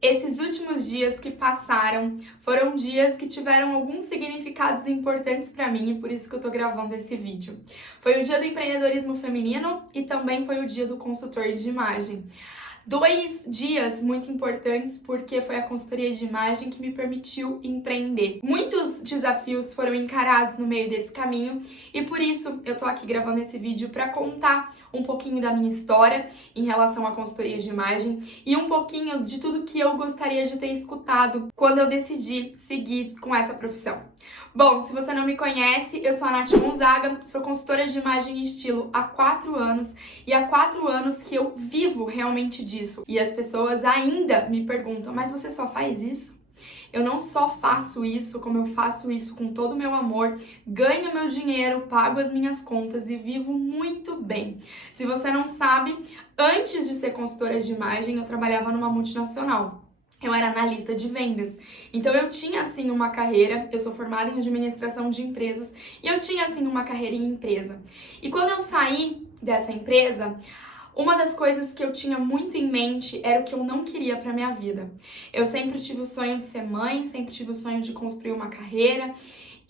Esses últimos dias que passaram foram dias que tiveram alguns significados importantes para mim e por isso que eu tô gravando esse vídeo. Foi o dia do empreendedorismo feminino e também foi o dia do consultor de imagem. Dois dias muito importantes porque foi a consultoria de imagem que me permitiu empreender. Muitos desafios foram encarados no meio desse caminho e por isso eu tô aqui gravando esse vídeo para contar um pouquinho da minha história em relação à consultoria de imagem e um pouquinho de tudo que eu gostaria de ter escutado quando eu decidi seguir com essa profissão. Bom, se você não me conhece, eu sou a Nath Gonzaga, sou consultora de imagem e estilo há 4 anos e há 4 anos que eu vivo realmente disso. E as pessoas ainda me perguntam, mas você só faz isso? Eu não só faço isso, como eu faço isso com todo o meu amor, ganho meu dinheiro, pago as minhas contas e vivo muito bem. Se você não sabe, antes de ser consultora de imagem, eu trabalhava numa multinacional. Eu era analista de vendas, então eu tinha assim uma carreira, eu sou formada em administração de empresas e eu tinha assim uma carreira em empresa. E quando eu saí dessa empresa, uma das coisas que eu tinha muito em mente era o que eu não queria para minha vida. Eu sempre tive o sonho de ser mãe, sempre tive o sonho de construir uma carreira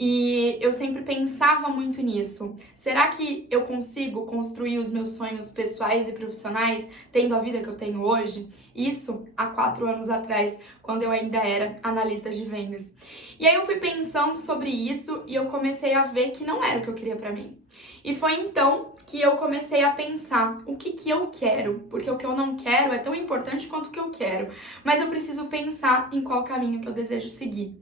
e eu sempre pensava muito nisso. Será que eu consigo construir os meus sonhos pessoais e profissionais tendo a vida que eu tenho hoje? Isso há 4 anos atrás, quando eu ainda era analista de vendas. E aí eu fui pensando sobre isso e eu comecei a ver que não era o que eu queria pra mim. E foi então que eu comecei a pensar o que eu quero, porque o que eu não quero é tão importante quanto o que eu quero, mas eu preciso pensar em qual caminho que eu desejo seguir.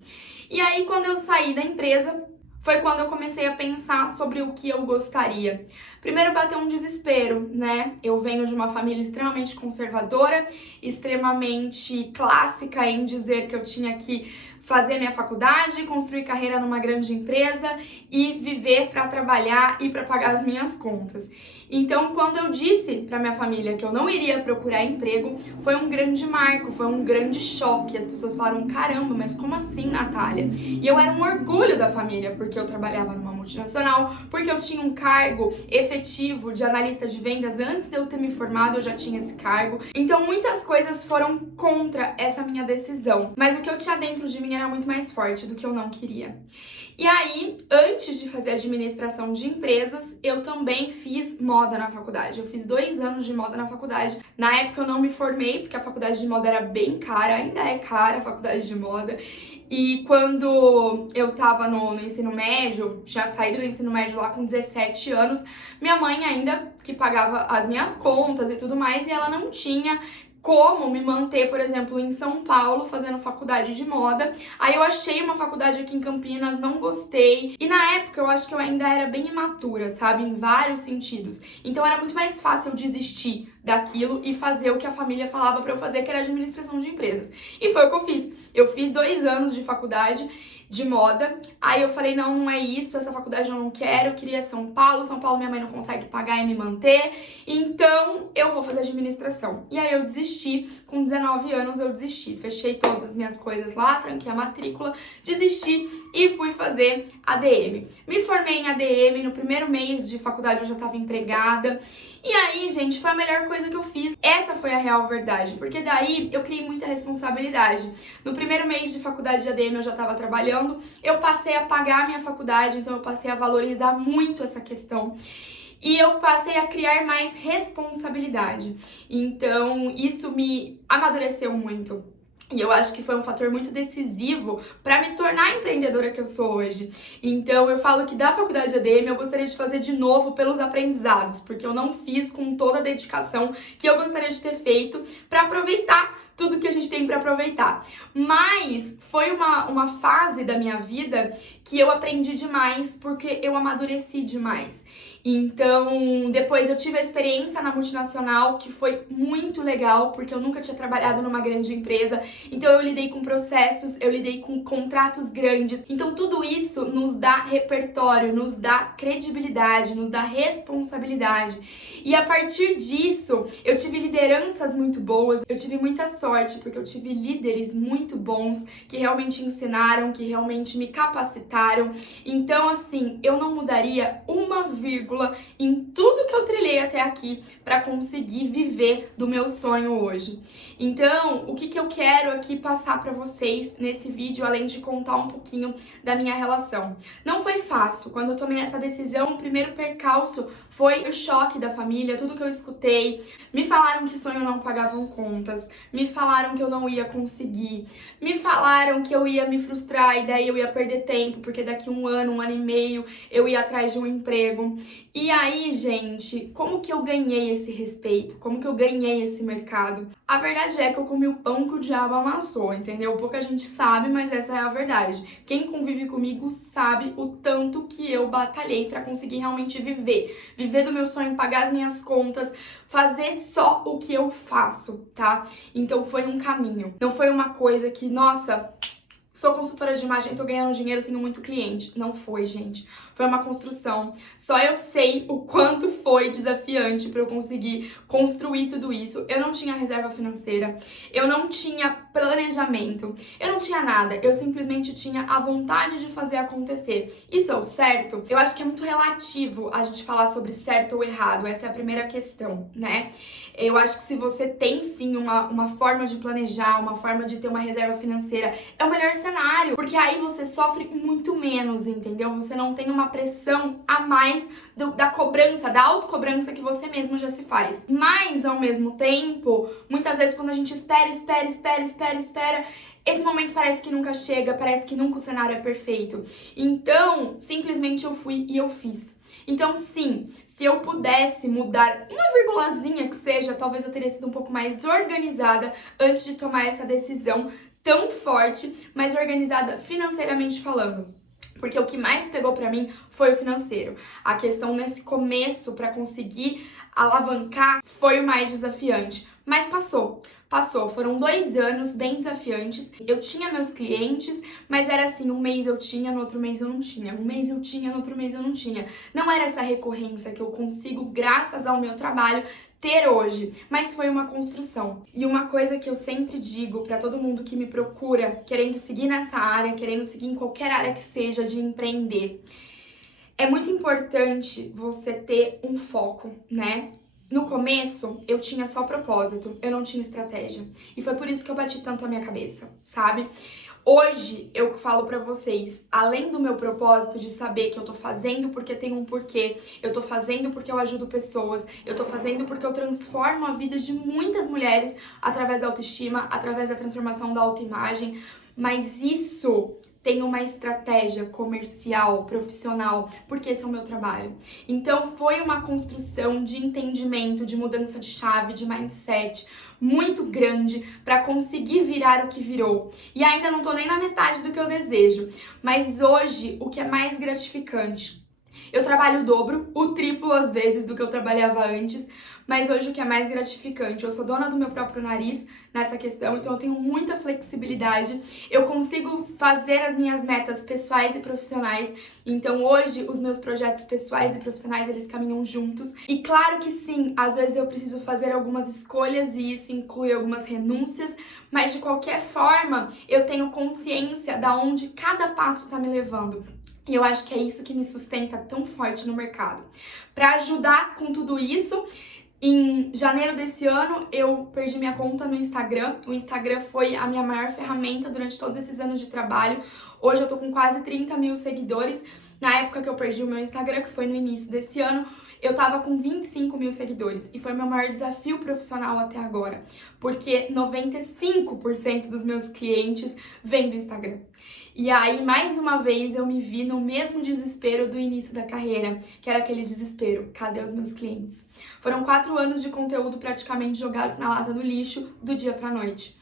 E aí, quando eu saí da empresa, foi quando eu comecei a pensar sobre o que eu gostaria. Primeiro bateu um desespero, né? Eu venho de uma família extremamente conservadora, extremamente clássica em dizer que eu tinha que fazer minha faculdade, construir carreira numa grande empresa e viver para trabalhar e para pagar as minhas contas. Então, quando eu disse para minha família que eu não iria procurar emprego, foi um grande marco, foi um grande choque. As pessoas falaram: caramba, mas como assim, Natália? E eu era um orgulho da família, porque eu trabalhava numa multinacional, porque eu tinha um cargo efetivo de analista de vendas antes de eu ter me formado, eu já tinha esse cargo. Então, muitas coisas foram contra essa minha decisão, mas o que eu tinha dentro de mim era muito mais forte do que eu não queria. E aí, antes de fazer administração de empresas, eu também fiz moda na faculdade. Eu fiz 2 anos de moda na faculdade. Na época eu não me formei, porque a faculdade de moda era bem cara, ainda é cara a faculdade de moda. E quando eu tava no ensino médio, tinha saído do ensino médio lá com 17 anos, minha mãe ainda que pagava as minhas contas e tudo mais, e ela não tinha como me manter, por exemplo, em São Paulo fazendo faculdade de moda. Aí eu achei uma faculdade aqui em Campinas, não gostei. E na época eu acho que eu ainda era bem imatura, sabe? Em vários sentidos. Então era muito mais fácil desistir daquilo e fazer o que a família falava pra eu fazer, que era administração de empresas. E foi o que eu fiz. Eu fiz 2 anos de faculdade de moda. Aí eu falei, não é isso, essa faculdade eu não quero, eu queria São Paulo minha mãe não consegue pagar e me manter, então eu vou fazer administração. E aí eu desisti, com 19 anos eu desisti, fechei todas as minhas coisas lá, tranquei a matrícula, desisti e fui fazer ADM. Me formei em ADM, no primeiro mês de faculdade eu já estava empregada, e aí, gente, foi a melhor coisa que eu fiz. Essa foi a real verdade, porque daí eu criei muita responsabilidade. No primeiro mês de faculdade de ADM eu já estava trabalhando, eu passei a pagar a minha faculdade, então eu passei a valorizar muito essa questão. E eu passei a criar mais responsabilidade. Então, isso me amadureceu muito. E eu acho que foi um fator muito decisivo para me tornar a empreendedora que eu sou hoje. Então eu falo que da faculdade de ADM eu gostaria de fazer de novo pelos aprendizados, porque eu não fiz com toda a dedicação que eu gostaria de ter feito para aproveitar tudo que a gente tem para aproveitar. Mas foi uma fase da minha vida que eu aprendi demais porque eu amadureci demais. Então, depois eu tive a experiência na multinacional, que foi muito legal, porque eu nunca tinha trabalhado numa grande empresa. Então, eu lidei com processos, eu lidei com contratos grandes. Então, tudo isso nos dá repertório, nos dá credibilidade, nos dá responsabilidade. E a partir disso, eu tive lideranças muito boas, eu tive muita sorte, porque eu tive líderes muito bons, que realmente ensinaram, que realmente me capacitaram. Então, assim, eu não mudaria uma vírgula vírgula em tudo que eu trilhei até aqui para conseguir viver do meu sonho hoje. Então, o que eu quero aqui passar para vocês nesse vídeo, além de contar um pouquinho da minha relação. Não foi fácil. Quando eu tomei essa decisão, o primeiro percalço foi o choque da família, tudo que eu escutei. Me falaram que sonho não pagavam contas, me falaram que eu não ia conseguir, me falaram que eu ia me frustrar e daí eu ia perder tempo, porque daqui um ano e meio, eu ia atrás de um emprego. E aí, gente, como que eu ganhei esse respeito? Como que eu ganhei esse mercado? A verdade é que eu comi o pão que o diabo amassou, entendeu? Pouca gente sabe, mas essa é a verdade. Quem convive comigo sabe o tanto que eu batalhei pra conseguir realmente viver do meu sonho, pagar as minhas contas, fazer só o que eu faço, tá? Então foi um caminho. Não foi uma coisa que, nossa, sou consultora de imagem, tô ganhando dinheiro, tenho muito cliente. Não foi, gente. Foi uma construção. Só eu sei o quanto foi desafiante para eu conseguir construir tudo isso. Eu não tinha reserva financeira, eu não tinha planejamento, eu não tinha nada. Eu simplesmente tinha a vontade de fazer acontecer. Isso é o certo? Eu acho que é muito relativo a gente falar sobre certo ou errado. Essa é a primeira questão, né? Eu acho que se você tem sim uma forma de planejar, uma forma de ter uma reserva financeira, é o melhor cenário, porque aí você sofre muito menos, entendeu? Você não tem uma pressão a mais da cobrança, da autocobrança que você mesmo já se faz. Mas, ao mesmo tempo, muitas vezes quando a gente espera, esse momento parece que nunca chega, parece que nunca o cenário é perfeito. Então, simplesmente eu fui e eu fiz. Então, sim, se eu pudesse mudar uma virgulazinha que seja, talvez eu teria sido um pouco mais organizada antes de tomar essa decisão tão forte, mais organizada financeiramente falando. Porque o que mais pegou pra mim foi o financeiro. A questão nesse começo pra conseguir alavancar foi o mais desafiante. Mas passou. Foram 2 anos bem desafiantes. Eu tinha meus clientes, mas era assim, um mês eu tinha, no outro mês eu não tinha. Um mês eu tinha, no outro mês eu não tinha. Não era essa recorrência que eu consigo, graças ao meu trabalho, ter hoje, mas foi uma construção. E uma coisa que eu sempre digo pra todo mundo que me procura, querendo seguir nessa área, querendo seguir em qualquer área que seja de empreender, é muito importante você ter um foco, né? No começo, eu tinha só propósito, eu não tinha estratégia. E foi por isso que eu bati tanto a minha cabeça, sabe? Hoje, eu falo pra vocês, além do meu propósito de saber que eu tô fazendo porque tem um porquê, eu tô fazendo porque eu ajudo pessoas, eu tô fazendo porque eu transformo a vida de muitas mulheres através da autoestima, através da transformação da autoimagem, mas isso tem uma estratégia comercial, profissional, porque esse é o meu trabalho. Então foi uma construção de entendimento, de mudança de chave, de mindset muito grande para conseguir virar o que virou. E ainda não tô nem na metade do que eu desejo, mas hoje o que é mais gratificante, eu trabalho o dobro, o triplo às vezes do que eu trabalhava antes, mas hoje o que é mais gratificante, eu sou dona do meu próprio nariz nessa questão, então eu tenho muita flexibilidade, eu consigo fazer as minhas metas pessoais e profissionais, então hoje os meus projetos pessoais e profissionais eles caminham juntos, e claro que sim, às vezes eu preciso fazer algumas escolhas e isso inclui algumas renúncias, mas de qualquer forma eu tenho consciência da onde cada passo tá me levando. E eu acho que é isso que me sustenta tão forte no mercado. Para ajudar com tudo isso, em janeiro desse ano, eu perdi minha conta no Instagram. O Instagram foi a minha maior ferramenta durante todos esses anos de trabalho. Hoje eu tô com quase 30 mil seguidores. Na época que eu perdi o meu Instagram, que foi no início desse ano, eu tava com 25 mil seguidores. E foi o meu maior desafio profissional até agora. Porque 95% dos meus clientes vêm do Instagram. E aí, mais uma vez, eu me vi no mesmo desespero do início da carreira, que era aquele desespero, cadê os meus clientes? Foram 4 anos de conteúdo praticamente jogados na lata do lixo, do dia pra noite.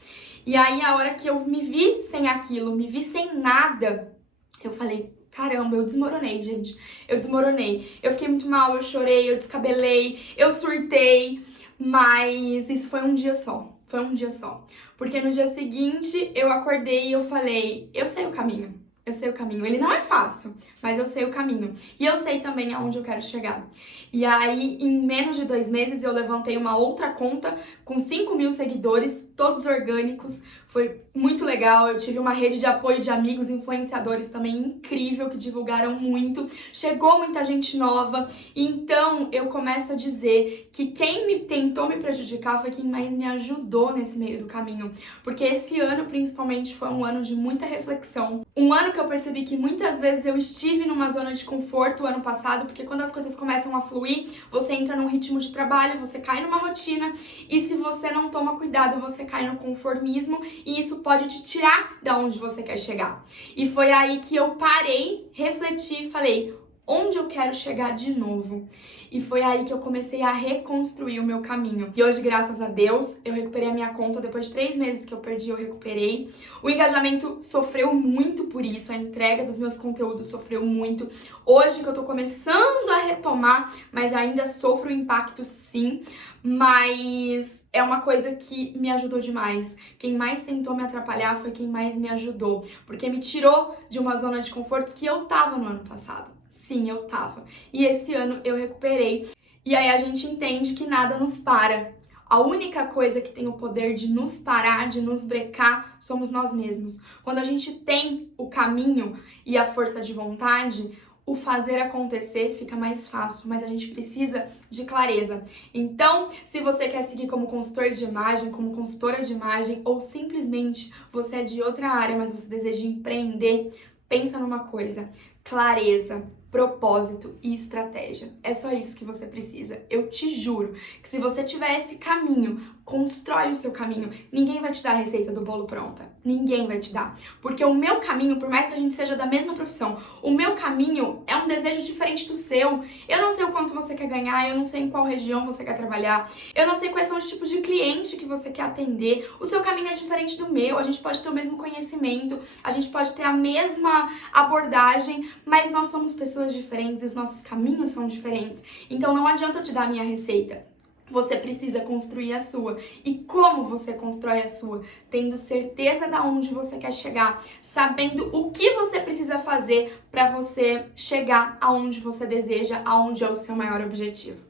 E aí, a hora que eu me vi sem aquilo, me vi sem nada, eu falei, caramba, eu desmoronei, gente. Eu desmoronei. Eu fiquei muito mal, eu chorei, eu descabelei, eu surtei, mas isso foi um dia só. Foi um dia só. Porque no dia seguinte eu acordei e eu falei, eu sei o caminho. Eu sei o caminho. Ele não é fácil, mas eu sei o caminho. E eu sei também aonde eu quero chegar. E aí, em menos de 2 meses, eu levantei uma outra conta com 5.000 seguidores, todos orgânicos. Foi muito legal, eu tive uma rede de apoio de amigos influenciadores também incrível, que divulgaram muito. Chegou muita gente nova, então eu começo a dizer que quem tentou me prejudicar foi quem mais me ajudou nesse meio do caminho. Porque esse ano, principalmente, foi um ano de muita reflexão. Um ano que eu percebi que muitas vezes eu estive numa zona de conforto o ano passado, porque quando as coisas começam a fluir, você entra num ritmo de trabalho, você cai numa rotina, e se você não toma cuidado, você cai no conformismo, e isso pode te tirar da onde você quer chegar. E foi aí que eu parei, refleti e falei, onde eu quero chegar de novo? E foi aí que eu comecei a reconstruir o meu caminho. E hoje, graças a Deus, eu recuperei a minha conta. Depois de 3 meses que eu perdi, eu recuperei. O engajamento sofreu muito por isso, a entrega dos meus conteúdos sofreu muito. Hoje que eu tô começando a retomar, mas ainda sofro o impacto sim, mas é uma coisa que me ajudou demais. Quem mais tentou me atrapalhar foi quem mais me ajudou, porque me tirou de uma zona de conforto que eu tava no ano passado. Sim, eu tava. E esse ano eu recuperei. E aí a gente entende que nada nos para. A única coisa que tem o poder de nos parar, de nos brecar, somos nós mesmos. Quando a gente tem o caminho e a força de vontade, o fazer acontecer fica mais fácil, mas a gente precisa de clareza. Então, se você quer seguir como consultor de imagem, como consultora de imagem, ou simplesmente você é de outra área, mas você deseja empreender, pensa numa coisa: clareza, propósito e estratégia. É só isso que você precisa. Eu te juro que se você tiver esse caminho, constrói o seu caminho. Ninguém vai te dar a receita do bolo pronta. Ninguém vai te dar. Porque o meu caminho, por mais que a gente seja da mesma profissão, o meu caminho é um desejo diferente do seu. Eu não sei o quanto você quer ganhar, eu não sei em qual região você quer trabalhar, eu não sei quais são os tipos de cliente que você quer atender. O seu caminho é diferente do meu, a gente pode ter o mesmo conhecimento, a gente pode ter a mesma abordagem, mas nós somos pessoas diferentes e os nossos caminhos são diferentes. Então não adianta eu te dar a minha receita. Você precisa construir a sua. E como você constrói a sua? Tendo certeza de onde você quer chegar, sabendo o que você precisa fazer para você chegar aonde você deseja, aonde é o seu maior objetivo.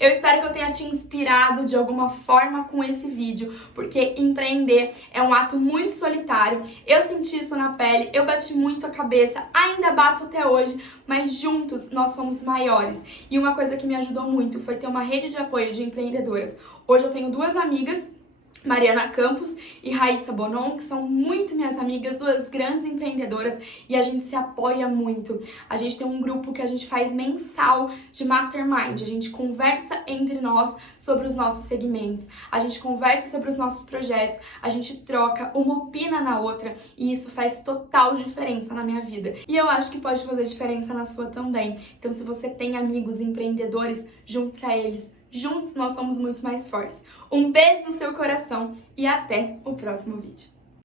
Eu espero que eu tenha te inspirado de alguma forma com esse vídeo, porque empreender é um ato muito solitário. Eu senti isso na pele, eu bati muito a cabeça, ainda bato até hoje, mas juntos nós somos maiores. E uma coisa que me ajudou muito foi ter uma rede de apoio de empreendedoras. Hoje eu tenho 2 amigas, Mariana Campos e Raíssa Bonon, que são muito minhas amigas, 2 grandes empreendedoras, e a gente se apoia muito. A gente tem um grupo que a gente faz mensal de mastermind, a gente conversa entre nós sobre os nossos segmentos, a gente conversa sobre os nossos projetos, a gente troca, uma opina na outra, e isso faz total diferença na minha vida. E eu acho que pode fazer diferença na sua também. Então, se você tem amigos empreendedores, junte-se a eles. Juntos nós somos muito mais fortes. Um beijo no seu coração e até o próximo vídeo.